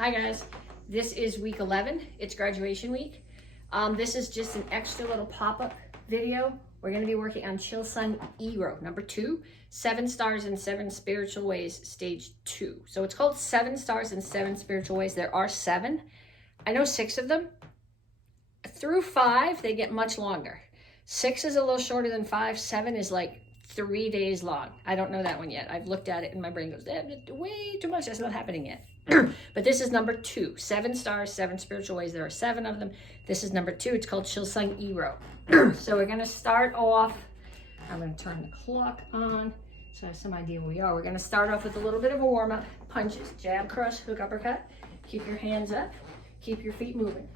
Hi guys, this is week 11. It's graduation week. This is just an extra little pop-up video. We're going to be working on Chilsung Eero, number 2, 7 stars and 7 spiritual ways, stage 2. So it's called 7 stars and 7 spiritual ways. There are 7. I know 6 of them. Through 5, they get much longer. 6 is a little shorter than 5. 7 is like 3 days long. I don't know that one yet. I've looked at it and my brain goes, way too much. That's not happening yet. But this is number 2, 7 stars, 7 spiritual ways. There are 7 of them. This is number 2. It's called Chilsung Eero. So we're going to start off. I'm going to turn the clock on so I have some idea where we are. We're going to start off with a little bit of a warm-up. Punches, jab, cross, hook, uppercut. Keep your hands up. Keep your feet moving.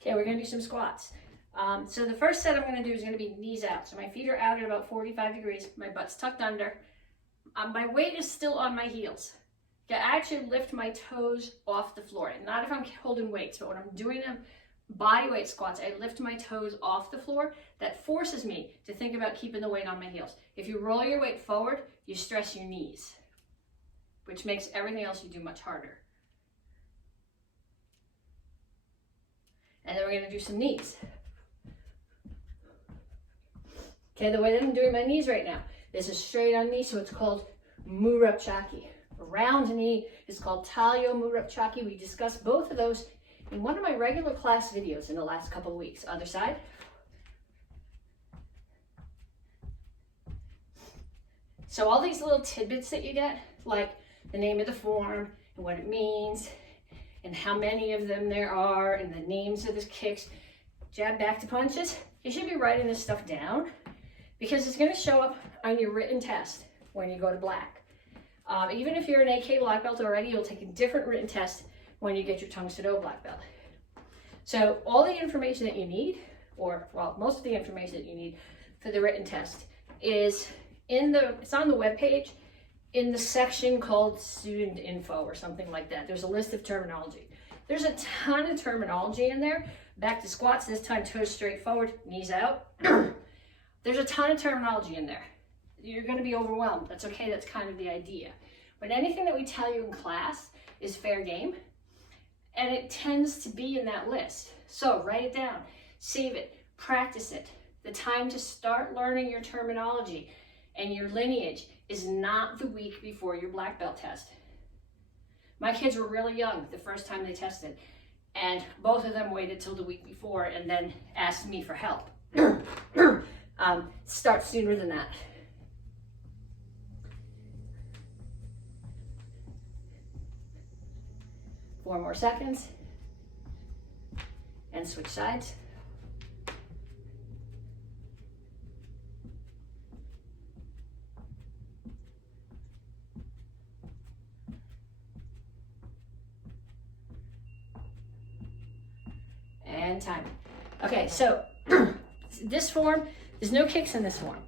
Okay, we're gonna do some squats. So the first set I'm gonna do is gonna be knees out. So my feet are out at about 45 degrees. My butt's tucked under. My weight is still on my heels. Okay, I actually lift my toes off the floor. Not if I'm holding weights, but when I'm doing them body weight squats, I lift my toes off the floor. That forces me to think about keeping the weight on my heels. If you roll your weight forward, you stress your knees, which makes everything else you do much harder. And then we're going to do some knees. Okay, the way that I'm doing my knees right now, this is straight on knee, so it's called Murapchaki. A round knee is called Talyo Murapchaki. We discussed both of those in one of my regular class videos in the last couple of weeks. Other side. So all these little tidbits that you get, like the name of the form and what it means, and how many of them there are, and the names of the kicks, jab back to punches. You should be writing this stuff down because it's going to show up on your written test when you go to black. Even if you're an AK black belt already, you'll take a different written test when you get your Tung Soo black belt. So all the information that you need, or well, most of the information that you need for the written test is it's on the webpage, in the section called student info or something like that. There's a list of terminology. There's a ton of terminology in there. Back to squats, this time toes straight forward, knees out. There's a ton of terminology in there. You're gonna be overwhelmed. That's okay, that's kind of the idea. But anything that we tell you in class is fair game, and it tends to be in that list. So write it down, save it, practice it. The time to start learning your terminology and your lineage is not the week before your black belt test. My kids were really young the first time they tested, and both of them waited till the week before and then asked me for help. Start sooner than that. Four more seconds, and switch sides. And time. Okay, so this form, there's no kicks in this form.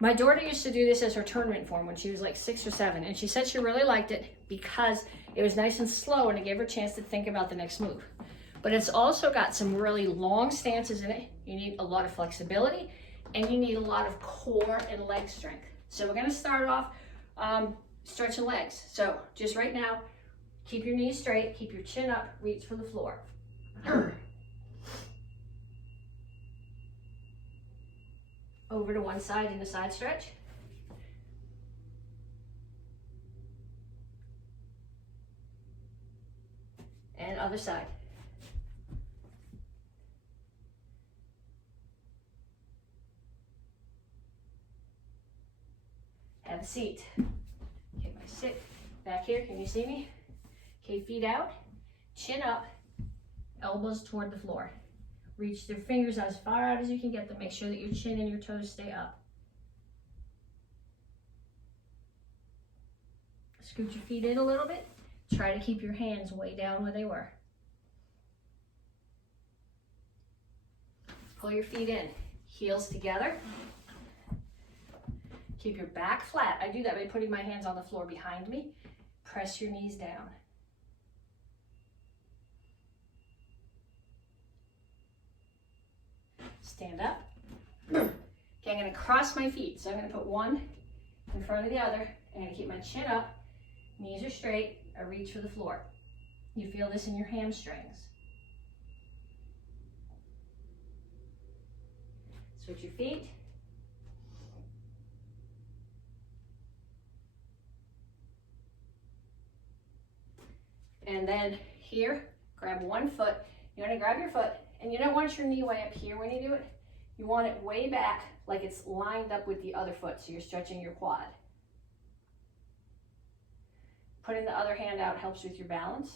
My daughter used to do this as her tournament form when she was like 6 or 7, and she said she really liked it because it was nice and slow and it gave her a chance to think about the next move. But it's also got some really long stances in it. You need a lot of flexibility and you need a lot of core and leg strength. So we're going to start off stretching legs. So just right now, keep your knees straight, keep your chin up, reach for the floor. Over to one side in a side stretch. And other side. Have a seat. Okay, my sit back here. Can you see me? Okay, feet out, chin up, elbows toward the floor. Reach the fingers as far out as you can get them. Make sure that your chin and your toes stay up. Scoot your feet in a little bit. Try to keep your hands way down where they were. Pull your feet in, heels together. Keep your back flat. I do that by putting my hands on the floor behind me. Press your knees down. Stand up. Okay, I'm going to cross my feet. So I'm going to put one in front of the other. I'm going to keep my chin up. Knees are straight. I reach for the floor. You feel this in your hamstrings. Switch your feet. And then here, grab one foot. You're going to grab your foot, and you don't want your knee way up here when you do it. You want it way back, like it's lined up with the other foot, so you're stretching your quad. Putting the other hand out helps with your balance.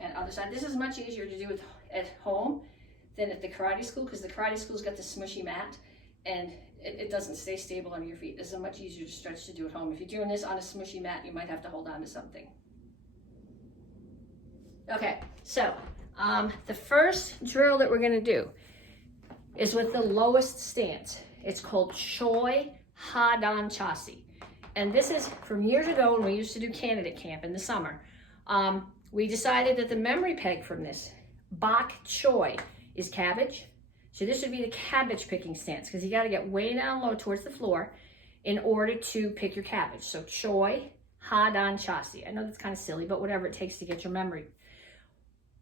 And other side. This is much easier to do at home than at the karate school, because the karate school's got the smushy mat, and it doesn't stay stable under your feet. This is a much easier to stretch to do at home. If you're doing this on a smushy mat, you might have to hold on to something. Okay, so the first drill that we're going to do is with the lowest stance. It's called Choi Ha-Dan Chasi. And this is from years ago when we used to do candidate camp in the summer. We decided that the memory peg from this, Bok Choy, is cabbage. So this would be the cabbage picking stance, because you got to get way down low towards the floor in order to pick your cabbage. So Choi Ha-Dan Chasi. I know that's kind of silly, but whatever it takes to get your memory.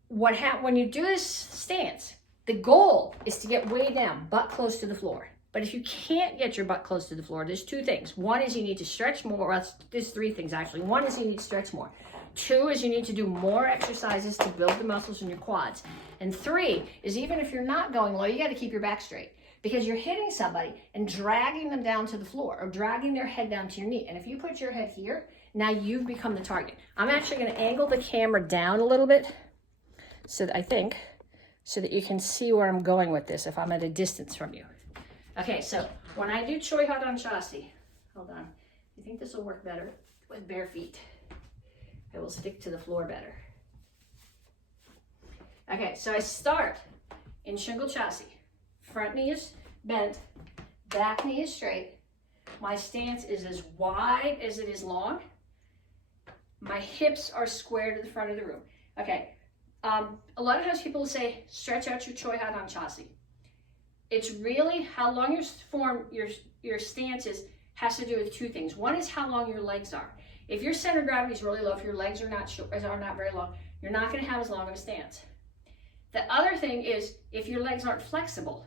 When you do this stance, the goal is to get way down, butt close to the floor. But if you can't get your butt close to the floor, there's two things. One is you need to stretch more. Well, there's three things actually. One is you need to stretch more. Two is you need to do more exercises to build the muscles in your quads. And three is, even if you're not going low, you got to keep your back straight, because you're hitting somebody and dragging them down to the floor, or dragging their head down to your knee. And if you put your head here, now you've become the target. I'm actually going to angle the camera down a little bit, so that you can see where I'm going with this if I'm at a distance from you. Okay, so when I do Choi Ha-Dan Chasi, hold on, I think this will work better with bare feet. It will stick to the floor better. Okay, so I start in Shingle Chasi. Front knee is bent, back knee is straight. My stance is as wide as it is long. My hips are square to the front of the room. Okay, a lot of times people say, stretch out your Choi Ha-Dan Chasi. It's really how long your stance is has to do with two things. One is how long your legs are. If your center of gravity is really low, if your legs are not very long, you're not going to have as long of a stance. The other thing is, if your legs aren't flexible,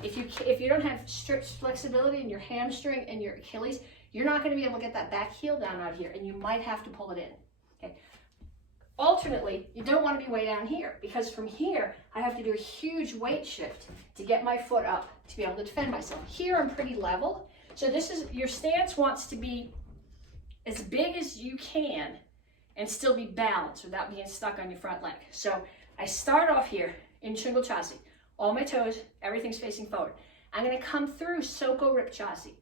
if you don't have strict flexibility in your hamstring and your Achilles, you're not going to be able to get that back heel down out here, and you might have to pull it in. Okay. Alternately, you don't want to be way down here, because from here, I have to do a huge weight shift to get my foot up to be able to defend myself. Here, I'm pretty level. So your stance wants to be as big as you can and still be balanced without being stuck on your front leg. So I start off here in Shingle Chasi. All my toes, everything's facing forward. I'm going to come through Soko Rip Chasi.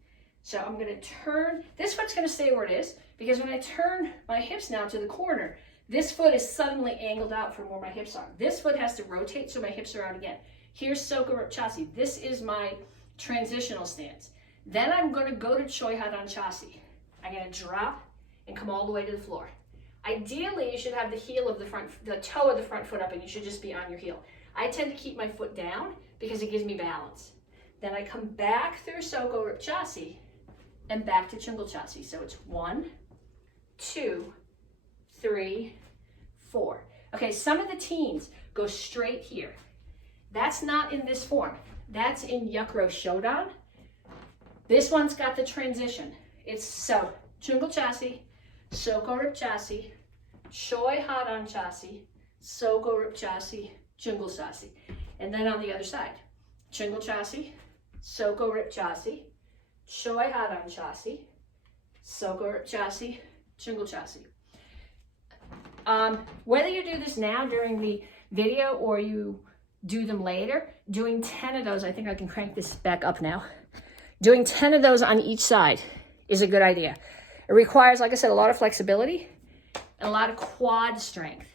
So I'm going to turn, this foot's going to stay where it is, because when I turn my hips now to the corner, this foot is suddenly angled out from where my hips are. This foot has to rotate so my hips are out again. Here's Soko Rip Chasi. This is my transitional stance. Then I'm going to go to Choi Ha-Dan Chasi. I'm going to drop and come all the way to the floor. Ideally, you should have the toe of the front foot up, and you should just be on your heel. I tend to keep my foot down because it gives me balance. Then I come back through Soko Rip Chasi and back to Shingle Chasi. So it's 1, 2, 3, 4. Okay, some of the teens go straight here. That's not in this form. That's in Yakro Shodan. This one's got the transition. It's Shingle Chasi, Soko Rip Chasi, Choi Ha-Dan Chasi, Soko Rip Chasi, Shingle Chasi. And then on the other side, Shingle Chasi, Soko Rip Chasi, Choi Ha-Dan Chasi, Soko Rip Chasi, Shingle Chasi. Whether you do this now during the video or you do them later, doing 10 of those, I think I can crank this back up now. Doing 10 of those on each side is a good idea. It requires, like I said, a lot of flexibility and a lot of quad strength.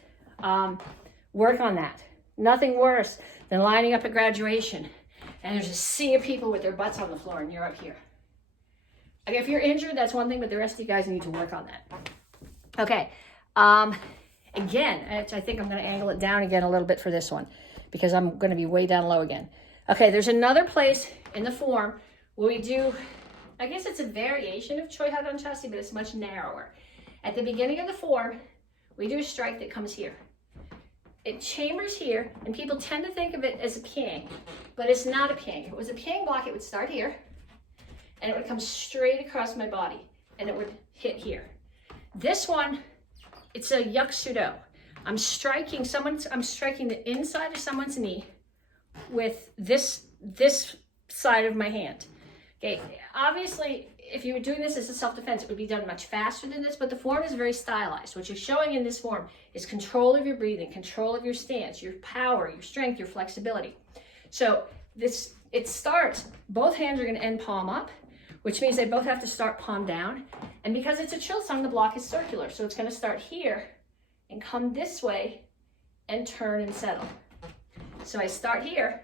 Work on that. Nothing worse than lining up at graduation and there's a sea of people with their butts on the floor, and you're up here. Okay, if you're injured, that's one thing, but the rest of you guys need to work on that. Okay, again, I think I'm going to angle it down again a little bit for this one because I'm going to be way down low again. Okay, there's another place in the form where we do, I guess it's a variation of Choi Hadan Chasi, but it's much narrower. At the beginning of the form, we do a strike that comes here. It chambers here, and people tend to think of it as a piang, but it's not a piang. If it was a piang block, it would start here, and it would come straight across my body, and it would hit here. This one, it's a yuk sudo. I'm striking the inside of someone's knee with this side of my hand. Okay, obviously, if you were doing this as a self-defense, it would be done much faster than this, but the form is very stylized. What you're showing in this form is control of your breathing, control of your stance, your power, your strength, your flexibility. So it starts, both hands are going to end palm up, which means they both have to start palm down. And because it's a Chilsung, the block is circular. So it's going to start here and come this way and turn and settle. So I start here.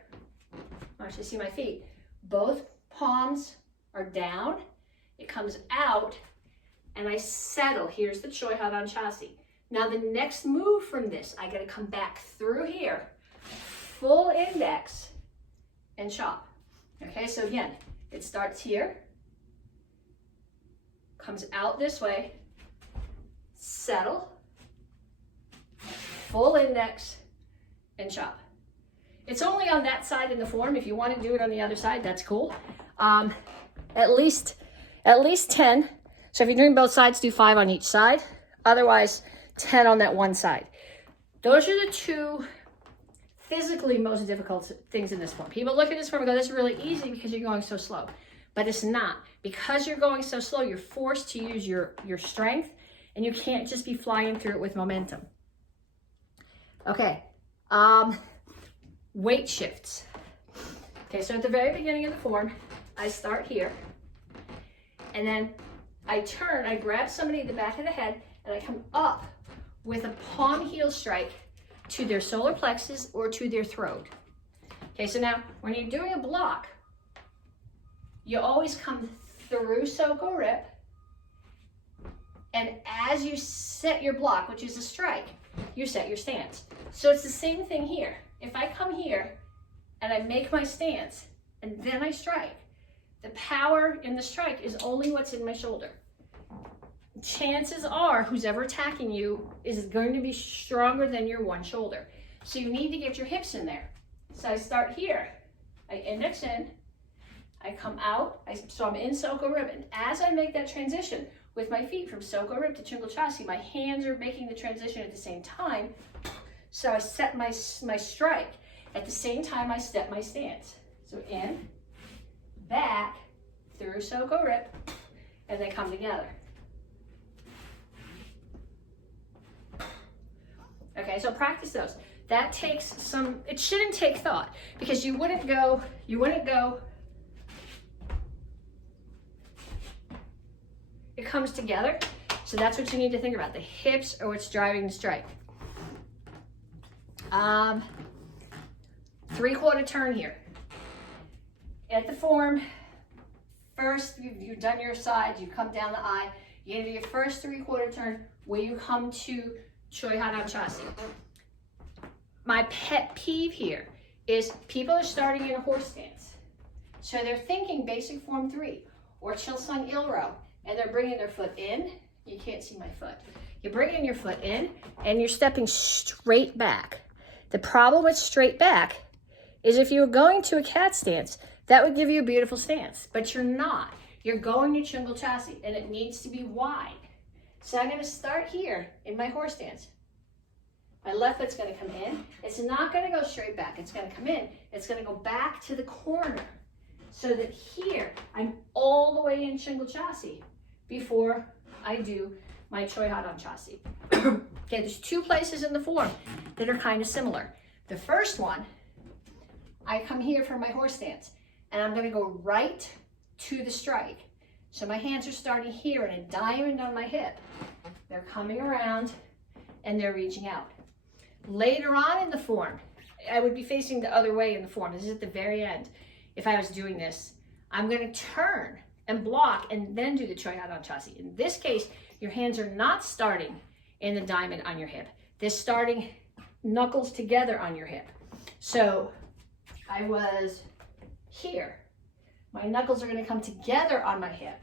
Actually, see my feet. Both palms are down. It comes out and I settle. Here's the Choi Hadan Chasi. Now the next move from this, I got to come back through here, full index and chop. Okay, so again, it starts here, comes out this way, settle, full index, and chop. It's only on that side in the form. If you want to do it on the other side, that's cool. At least 10. So if you're doing both sides, do 5 on each side. Otherwise, 10 on that one side. Those are the two physically most difficult things in this form. People look at this form and go, this is really easy because you're going so slow. But it's not. Because you're going so slow, you're forced to use your strength, and you can't just be flying through it with momentum. Okay, weight shifts. Okay, so at the very beginning of the form, I start here, and then I turn, I grab somebody at the back of the head, and I come up with a palm heel strike to their solar plexus or to their throat. Okay, so now when you're doing a block, you always come through Soko Rip, and as you set your block, which is a strike, you set your stance. So it's the same thing here. If I come here and I make my stance and then I strike, the power in the strike is only what's in my shoulder. Chances are who's ever attacking you is going to be stronger than your one shoulder. So you need to get your hips in there. So I start here, I index in, I come out, so I'm in Soko Rip, and as I make that transition with my feet from Soko Rip to Chungul Chasi, my hands are making the transition at the same time. So I set my strike. At the same time, I step my stance. So in, back, through Soko Rip, and they come together. Okay, so practice those. That takes some, it shouldn't take thought, because you wouldn't go, it comes together. So that's what you need to think about. The hips are what's driving the strike. 3/4 turn here. At the form, first you've done your side, you come down the eye, you're gonna do your first 3/4 turn where you come to Choi Hadan Chasi. My pet peeve here is people are starting in a horse stance. So they're thinking basic form 3 or Chilsung Eero, and they're bringing their foot in. You can't see my foot. You're bringing your foot in and you're stepping straight back. The problem with straight back is if you were going to a cat stance, that would give you a beautiful stance, but you're not. You're going to Chungul Chasi, and it needs to be wide. So I'm gonna start here in my horse stance. My left foot's gonna come in. It's not gonna go straight back. It's gonna come in. It's gonna go back to the corner so that here, I'm all the way in Chungul Chasi before I do my Choi Hadan Chasi. Okay, there's 2 places in the form that are kind of similar. The first one, I come here for my horse stance, and I'm gonna go right to the strike. So my hands are starting here in a diamond on my hip. They're coming around and they're reaching out. Later on in the form, I would be facing the other way in the form. This is at the very end. if I was doing this, I'm going to turn and block and then do the Choyadon Chasi. In this case, your hands are not starting in the diamond on your hip. They're starting knuckles together on your hip. So I was here. My knuckles are going to come together on my hip.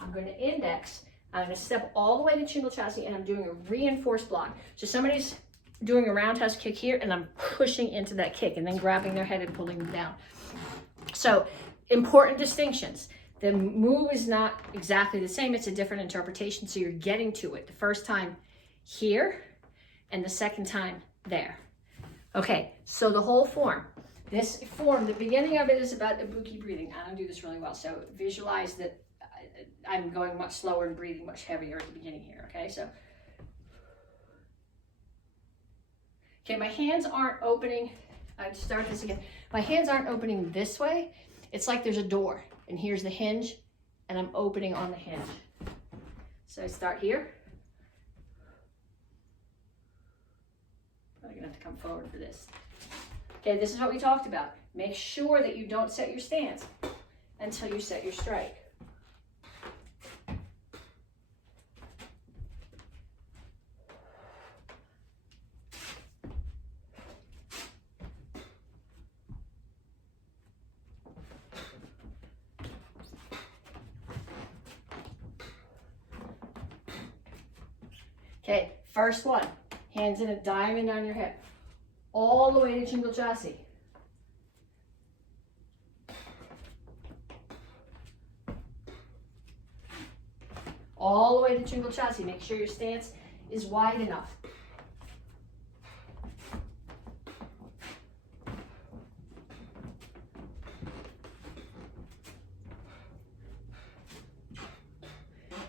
I'm going to index. I'm going to step all the way to Chingle Chasi, and I'm doing a reinforced block. So somebody's doing a roundhouse kick here, and I'm pushing into that kick and then grabbing their head and pulling them down. So important distinctions. The move is not exactly the same. It's a different interpretation. So you're getting to it the first time here and the second time there. Okay, so the whole form. This form, the beginning of it is about ibuki breathing. I don't do this really well, so visualize that I'm going much slower and breathing much heavier at the beginning here, okay? So, okay, my hands aren't opening. I start this again. My hands aren't opening this way. It's like there's a door, and here's the hinge, and I'm opening on the hinge. So I start here. I'm gonna have to come forward for this. Okay, this is what we talked about. Make sure that you don't set your stance until you set your strike. Okay, first one. Hands in a diamond on your hip. All the way to Chingle Chasi. All the way to Chingle Chasi. Make sure your stance is wide enough.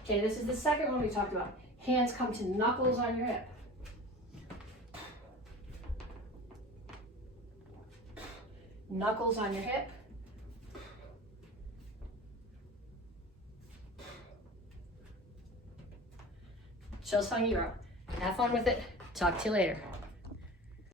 Okay, this is the second one we talked about. Hands come to knuckles on your hip. Knuckles on your hip. Chilsung Eero. Have fun with it. Talk to you later.